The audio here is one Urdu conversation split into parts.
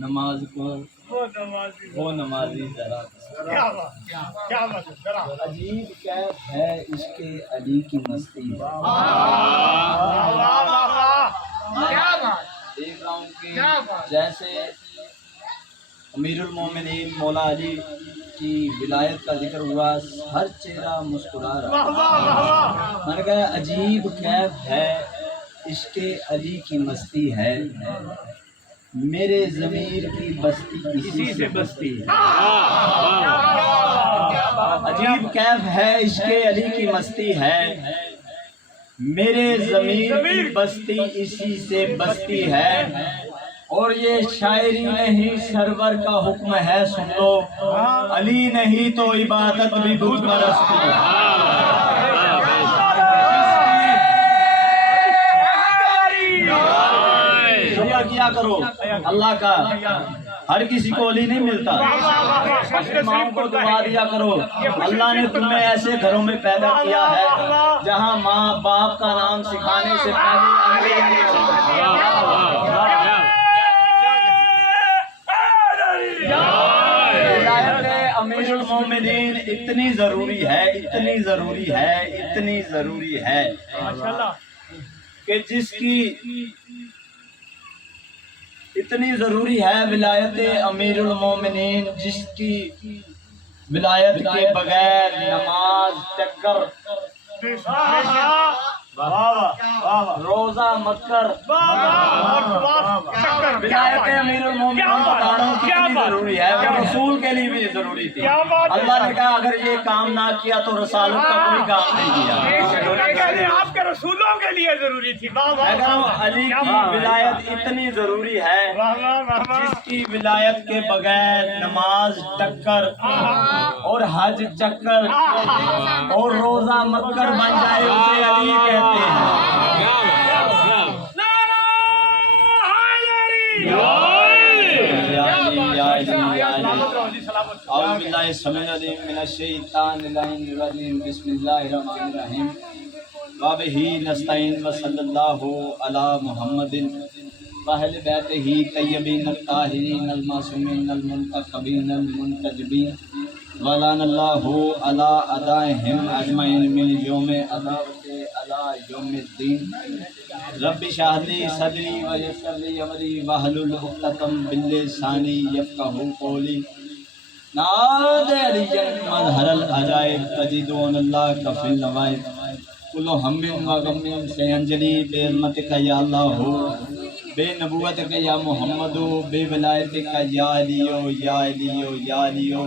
نماز کو وہ نمازی ذرا عجیب کیف ہے عشق علی کی مستی ہے۔ دیکھ رہا ہوں کہ جیسے امیر المومنین مولا علی کی ولایت کا ذکر ہوا، ہر چہرہ مسکرا رہا۔ میں نے کہا عجیب کیف ہے عشق علی کی مستی ہے، میرے ضمیر کی بستی اسی سے بستی ہے۔ عجیب کیف ہے عشق علی کی مستی ہے، میرے ضمیر کی بستی اسی سے بستی ہے۔ اور یہ شاعری نہیں سرور کا حکم ہے، سن لو علی نہیں تو عبادت بھی بت پرستی ہے۔ شکر کیا کرو اللہ کا، ہر کسی کو علی نہیں ملتا۔ اپنے ماں کو دعا دیا کرو، اللہ نے تمہیں ایسے گھروں میں پیدا کیا ہے جہاں ماں باپ کا نام سکھانے سے پہلے امیر المومنین اتنی ضروری ہے، اتنی ضروری ہے، اتنی ضروری ہے کہ جس کی اتنی ضروری ہے ولایت امیر المومنین، جس کی ولایت کے بغیر نماز چکر روزہ مکر ولایت امیر المومنین بتا رہا ہوں کتنی ضروری ہے، وہ رسول کے لیے بھی ضروری تھی۔ اللہ نے کہا اگر یہ کام نہ کیا تو رسالت کا کوئی کام نہیں کیا۔ آپ کے رسولوں کے لیے ضروری تھی۔ علی کی ولایت اتنی ضروری ہے جس کی ولایت کے بغیر نماز ٹکر اور حج چکر اور روزہ مکر بن جائے اسے علی کہتے ہیں۔ اعوذ باللہ السمیع العلیم من الشیطان الرجیم، بسم اللہ الرحمن الرحیم، وبہ نستعین وصلی اللہ علی محمد وأہل بیتہ طیبین الطاہرین المعصومین المنتخبین المنتجبین ولعن اللہ علی اعدائہم اجمعین من یوم عداوت الی یوم الدین۔ رب اشرح لی صدری ویسر لی امری واحلل عقدۃ من لسانی یفقہوا قولی۔ نعت علی مظہر العجائب تجدون اللہ کفی النوائب، کل ہم و غم سے انجلی بے عظمتک یا اللہ، بے نبوتک یا محمد، بے ولایتک یا علیو یا علیو یا علیو،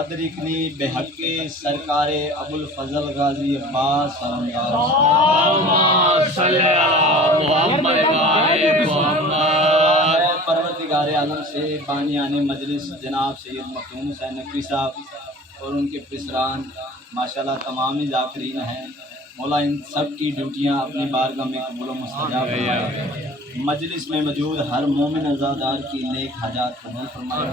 ادرکنی بحق سرکار ابو الفضل غازی عباس سلام صلی اللہ محمد پروردگار عالم سے بانیان مجلس جناب سید مخدوم حسین نقوی صاحب اور ان کے پسران ماشاءاللہ تمام ہی ذاکرین ہیں، مولا ان سب کی ڈیوٹیاں اپنی بارگاہ میں قبول و مستجاب فرمائے، مجلس میں موجود ہر مومن عزادار کی نیک حاجات قبول فرمائے۔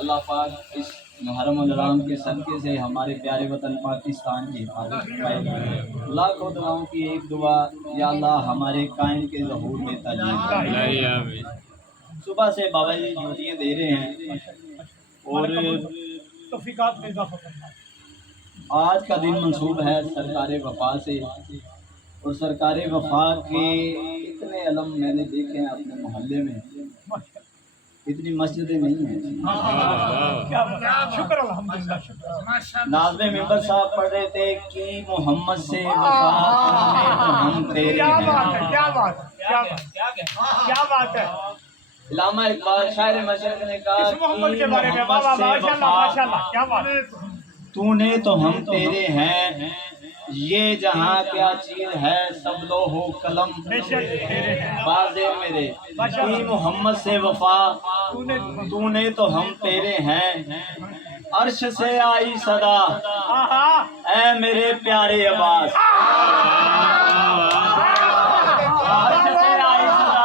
اللہ پاک اس محرم الحرام کے صدقے سے ہمارے پیارے وطن پاکستان کی حفاظت فرمائے۔ لاکھوں دعاؤں کی ایک دعا، یا اللہ ہمارے قائم کے ظہور میں تجلیل۔ صبح سے بابا جی ڈیوٹیاں دے رہے ہیں اور توفیقات میں اضافہ کرنا۔ آج کا دن منسوب ہے سرکار وفا سے، اور سرکار وفا کے اتنے علم میں نے دیکھے ہیں اپنے محلے میں، اتنی مسجدیں نہیں ہیں۔ شکر الحمدللہ، شکر۔ ناظم ممبر صاحب پڑھ رہے تھے کہ محمد سے وفا ہم تیرے کیا بات ہے، ہیں۔ کیا بات ہے، کیا بات ہے۔ علامہ اقبال شاعر مشرق نے کہا اس محمد کے بارے میں محمد سے ماشاءاللہ، کیا بات ہے۔ تو نے تو ہم تیرے ہیں، یہ جہاں کیا چیز ہے سب لوح و قلم بازے میرے، کہ محمد سے وفا تو نے تو ہم تیرے ہیں، عرش سے آئی صدا اے میرے پیارے عباس، عرش سے آئی صدا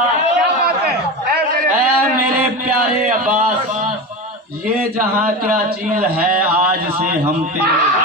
اے میرے پیارے عباس، یہ جہاں کیا چیز ہے آج سے ہم تیرے۔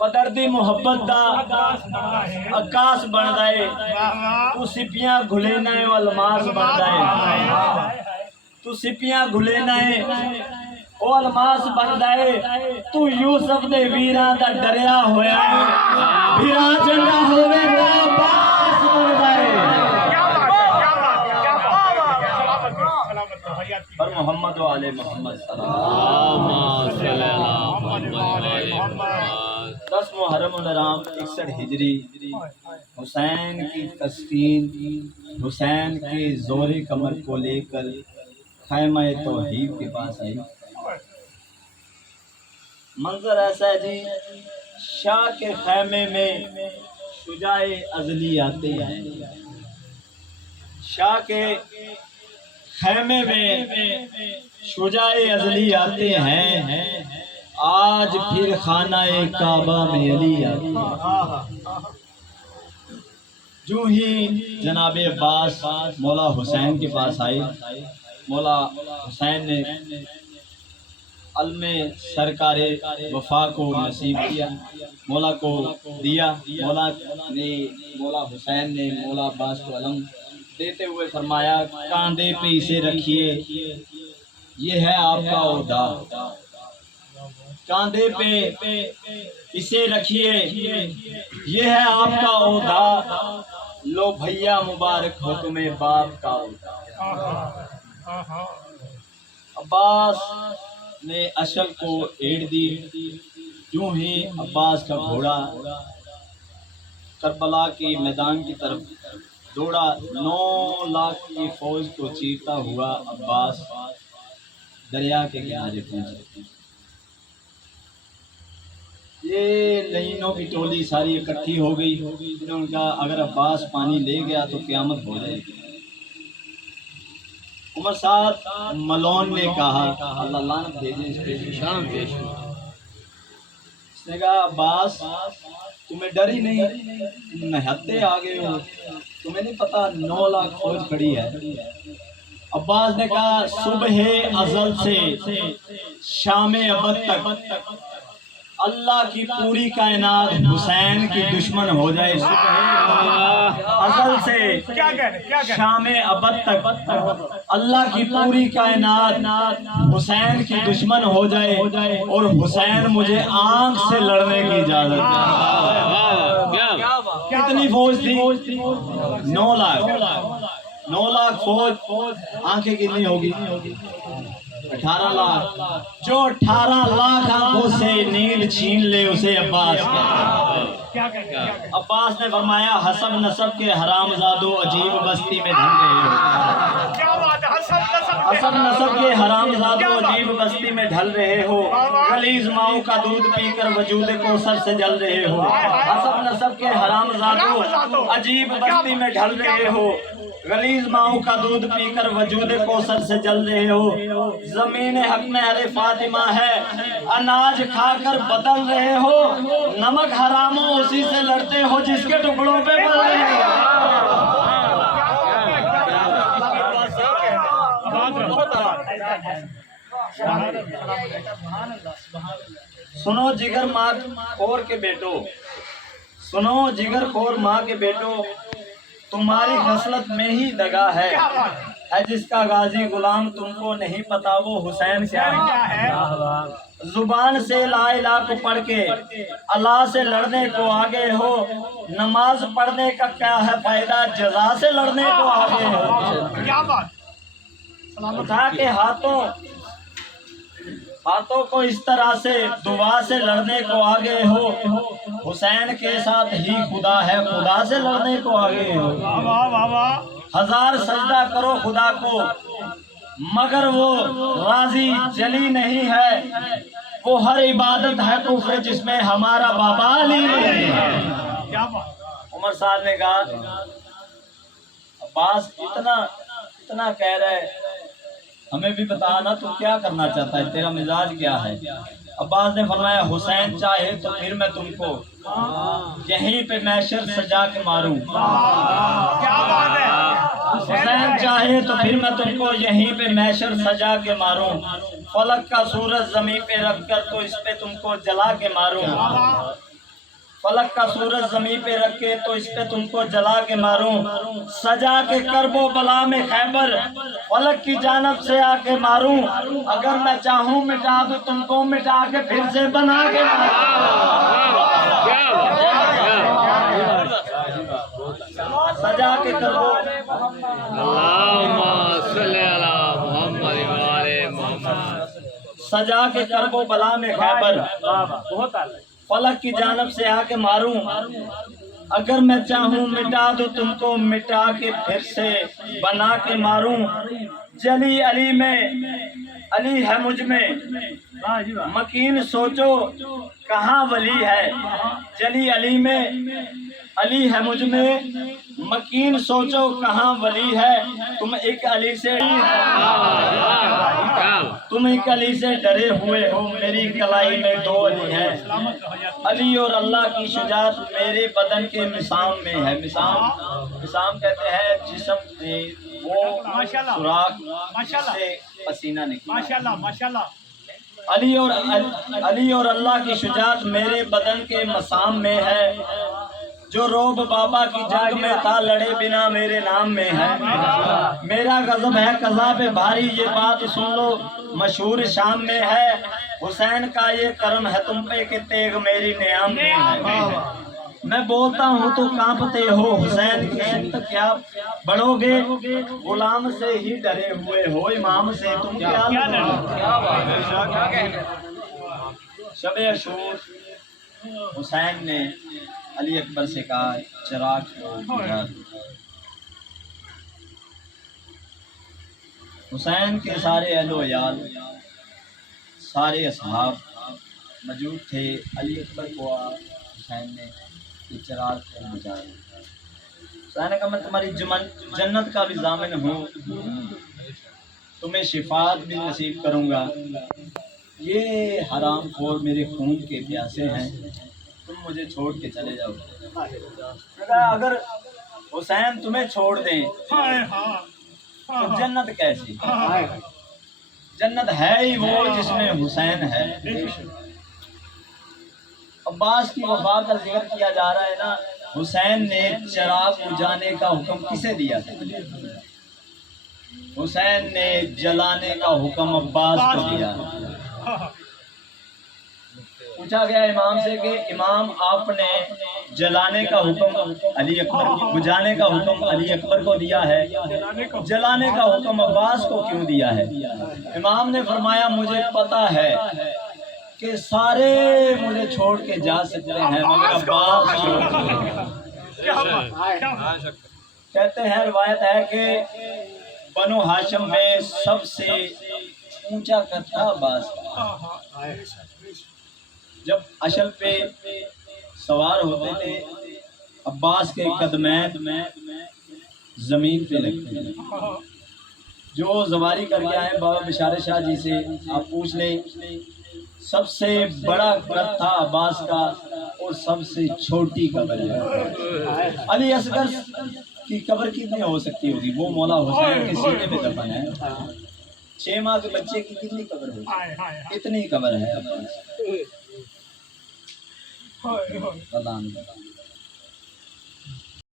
پدردی محبت دا عکاس بن دائے تو سپیاں گھلے نائے والماس بن دائے تو سپیاں گھلے نائے او الماس بن دائے تو یوسف دے ویران دا دریا ہویا ہے بھیرا جنگا ہوئے وہ عباس بن دائے پر محمد و آل محمد صلی اللہ علیہ وسلم 10 محرم الحرام 61 ہجری حسین کی تسکین حسین کے زور کمر کو لے کر خیمہ توحید کے پاس آئی۔ منظر ایسا ہے جی، شاہ کے خیمے میں شجاع ازلی آتے ہیں، شاہ کے خیمے میں شجاع ازلی آتے ہیں، آج پھر خانہ کعبہ میں علی آتے ہیں۔ جو ہی جناب عباس مولا حسین کے پاس آئے، مولا حسین نے علم سرکار وفا کو نصیب کیا، مولا کو دیا۔ مولا حسین نے مولا عباس کو علم دیتے ہوئے فرمایا کاندھے پہ اسے رکھیے، یہ ہے آپ کا عہدہ، کاندھے پہ اسے رکھیے، یہ ہے آپ کا عہدہ، لو بھیا مبارک ہو تمہیں باپ کا عہدہ۔ عباس نے اشل کو ایڑ دی، یوں ہی عباس کا گھوڑا کربلا کے میدان کی طرف دوڑا۔ 9 لاکھ کی فوج کو چیرتا ہوا عباس دریا کے کنارے پہنچا۔ یہ لینوں کی ٹولی ساری اکٹھی ہو گئی، انہوں نے کہا اگر عباس پانی لے گیا تو قیامت ہو جائے گی۔ عمر صاحب ملون نے کہا اللہ لعنت بھیجے اس پہ، اس نے کہا عباس تمہیں ڈر ہی نہیں، تم نہتے آگے ہو، تمہیں نہیں پتا 9 لاکھ فوج کھڑی ہے۔ عباس نے کہا صبح ازل سے شام ابد تک اللہ کی پوری کائنات حسین کی دشمن ہو جائے، صبح ازل سے شام ابد تک اللہ کی پوری کائنات حسین کی دشمن ہو جائے اور حسین مجھے آنکھ سے لڑنے کی اجازت دے۔ کتنی فوج تھی؟ 9 لاکھ فوج، آنکھیں کتنی ہوگی؟ 18 لاکھ۔ جو 18 لاکھ آنکھوں سے نیند چھین لے اسے عباس کہتے۔ عباس نے فرمایا حسب نسب کے حرام زادو عجیب بستی میں ڈھل رہے ہو، حسب نسب کے حرام زادو عجیب بستی میں ڈھل رہے ہو، غلیظ ماؤں کا دودھ پی کر وجود کو سر سے جل رہے ہو، حسب نسب کے حرام زادو عجیب بستی میں ڈھل رہے ہو، غلیظ ماؤں کا دودھ پی کر وجود کو سر سے جل رہے ہو، زمین حق میں ارے فاطمہ ہے، اناج کھا کر بدل رہے ہو، نمک حراموں اسی سے لڑتے ہو جس کے ٹکڑوں پہ پڑ رہے ہو۔ سنو جگر ماں خور کے بیٹو، سنو جگر خور ماں کے بیٹو، تمہاری خصلت میں ہی دگا ہے جس کا غازی غلام تم کو نہیں پتا وہ حسین کیا ہے۔ زبان سے لا الہ کو پڑھ کے اللہ سے لڑنے کو آگے ہو، نماز پڑھنے کا کیا ہے فائدہ جزا سے لڑنے کو آگے ہو۔ اٹھا کے ہاتھوں کو اس طرح سے دعا سے لڑنے کو آگے ہو، حسین کے ساتھ ہی خدا ہے خدا سے لڑنے کو آگے ہو۔ 1000 سجدہ کرو خدا کو مگر وہ راضی جلی نہیں ہے، وہ ہر عبادت ہے کفر جس میں ہمارا بابا علی نہیں ہے۔ عمر صاحب نے کہا عباس اتنا کہہ رہے ہمیں بھی بتا نا تو کیا کرنا چاہتا ہے، تیرا مزاج کیا ہے؟ عباس نے فرمایا حسین چاہے تو پھر میں تم کو یہیں پہ محشر سجا کے ماروں، حسین چاہے تو پھر میں تم کو یہیں پہ محشر سجا کے ماروں، فلک کا سورج زمین پہ رکھ کر تو اس پہ تم کو جلا کے ماروں، فلک کا سورج زمین پہ رکھ کے تو اس پہ تم کو جلا کے ماروں، سجا کے کرب و بلا میں خیبر فلک کی جانب سے آ کے ماروں، اگر میں چاہوں مٹا دوں تم کو مٹا کے پھر سے بنا کے سجا کے کرب اللہم صلی علی محمد وعلی محمد سجا کے کرب و بلا میں خیبر فلک کی جانب سے آ کے ماروں، اگر میں چاہوں مٹا دوں تم کو مٹا کے پھر سے بنا کے ماروں، جلی علی میں علی ہے مجھ میں مکین سوچو کہاں ولی ہے، جلی علی میں علی ہے مجھ میں مکین سوچو کہاں ولی ہے، تم ایک علی سے ڈرے ہوئے ہو، میری کلائی میں دو علی ہیں، علی اور اللہ کی شجاعت میرے بدن کے مسام میں ہے۔ مسام کہتے ہیں جسم میں وہ سوراخ سے پسینہ نکلا۔ علی اور اللہ کی شجاعت میرے بدن کے مسام میں ہے، جو روب بابا کی جنگ میں تھا لڑے بنا میرے نام میں ہے، میرا غضب ہے قضا پہ بھاری یہ بات سن لو مشہور شام میں ہے، حسین کا یہ کرم ہے تم پہ کہ تیغ میری نیام میں ہے، میں بولتا ہوں تو کانپتے ہو حسین کی سمت کیا بڑھو گے، غلام سے ہی ڈرے ہوئے ہو امام سے تم کیا شب عاشور حسین نے علی اکبر سے کہا چراغ کو بجھا دو۔ حسین کے سارے اہل و عیال سارے اصحاب موجود تھے، علی اکبر کو حسین نے یہ چراغ کو بجھا دیا۔ حسین نے کہا میں تمہاری جنت کا بھی ضامن ہوں، تمہیں شفاعت بھی نصیب کروں گا، یہ حرام خور میرے خون کے پیاسے ہیں، تم مجھے چھوڑ کے چلے جاؤ۔ اگر حسین تمہیں چھوڑ دیں تو جنت کیسی؟ جنت ہے ہی وہ جس میں حسین ہے۔ عباس کی وفا کا ذکر کیا جا رہا ہے نا، حسین نے چراغ بجھانے کا حکم کسے دیا تھا؟ حسین نے جلانے کا حکم عباس کو دیا۔ پوچھا گیا امام سے کہ امام آپ نے جلانے کا حکم علی اکبر بجھانے کا حکم علی اکبر کو دیا ہے، جلانے کا حکم عباس کو کیوں دیا ہے؟ امام نے فرمایا مجھے پتا ہے کہ سارے مجھے چھوڑ کے جا سکتے ہیں مگر عباس کہتے ہیں، روایت ہے کہ بنو ہاشم میں سب سے اونچا قد تھا عباس کا، جب اشل پہ سوار ہوتے تھے عباس کے قدمین زمین پہ لگتے تھے۔ جو زواری کر کے آئے بابا بشار شاہ جی سے آپ پوچھ لیں، سب سے بڑا قد تھا عباس کا اور سب سے چھوٹی قبر ہے۔ علی اصغر کی قبر کتنی ہو سکتی ہوگی؟ وہ مولا حسین کے سینے میں دفن ہے۔ 6 ماہ کے بچے کی کتنی قبر ہوگی؟ اتنی قبر ہے عباس۔